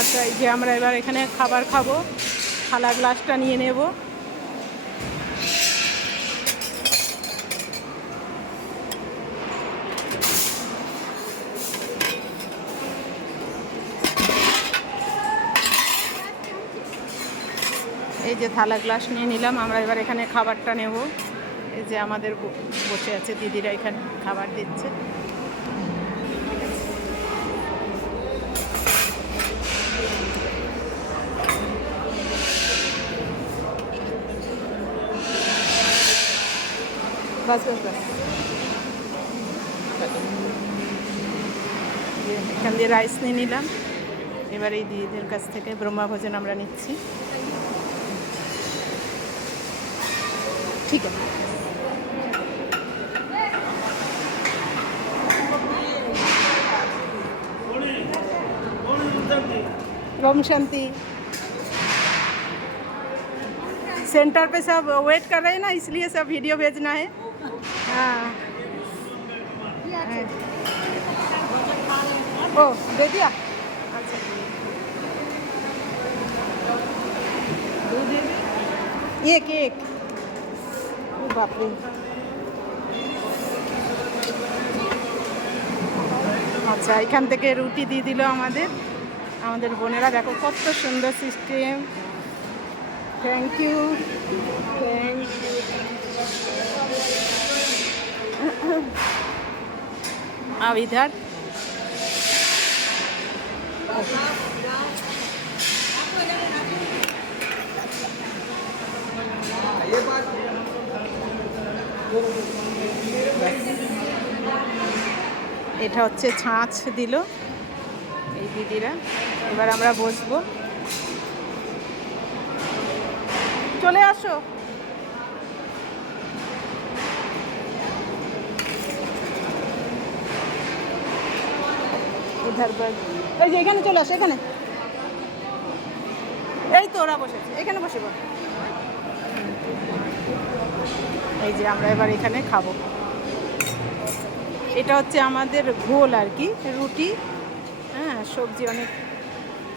আচ্ছা, এই যে আমরা এবার এখানে খাবার খাবো। থালা গ্লাসটা নিয়ে নেব। এই যে থালা গ্লাস নিয়ে নিলাম, আমরা এবার এখানে খাবারটা নেব। এই যে আমাদের বসে আছে দিদিরা, এখানে খাবার দিচ্ছে। বাস বাস বাস। এখান দিয়ে রাইস নিয়ে নিলাম। এবার এই দিদিদের কাছ থেকে ব্রহ্মভোজন আমরা নিচ্ছি। ঠিক আছে। ओम शांति। सेंटर पे सब वेट कर रहे हैं ना, इसलिए सब वीडियो भेजना है। हाँ, ओ दे दिया। अच्छा, ये केक, बाप रे। আচ্ছা, এখান থেকে রুটি দিয়ে দিল আমাদের বোনেরা। দেখো কত সুন্দর system. Thank you, thank you. अब इधर এটা হচ্ছে ছাঁচ দিল এই দিদিরা। এবার আমরা বসবো। চলে আসো। ইধার বাদ, এই যে এখানে চলে আসো, এখানে। এই তো ওরা বসেছে, এখানে বসে বল। এই যে আমরা এবার এখানে খাবো। এটা হচ্ছে আমাদের ঘোল আর কি, রুটি। হ্যাঁ, সবজি অনেক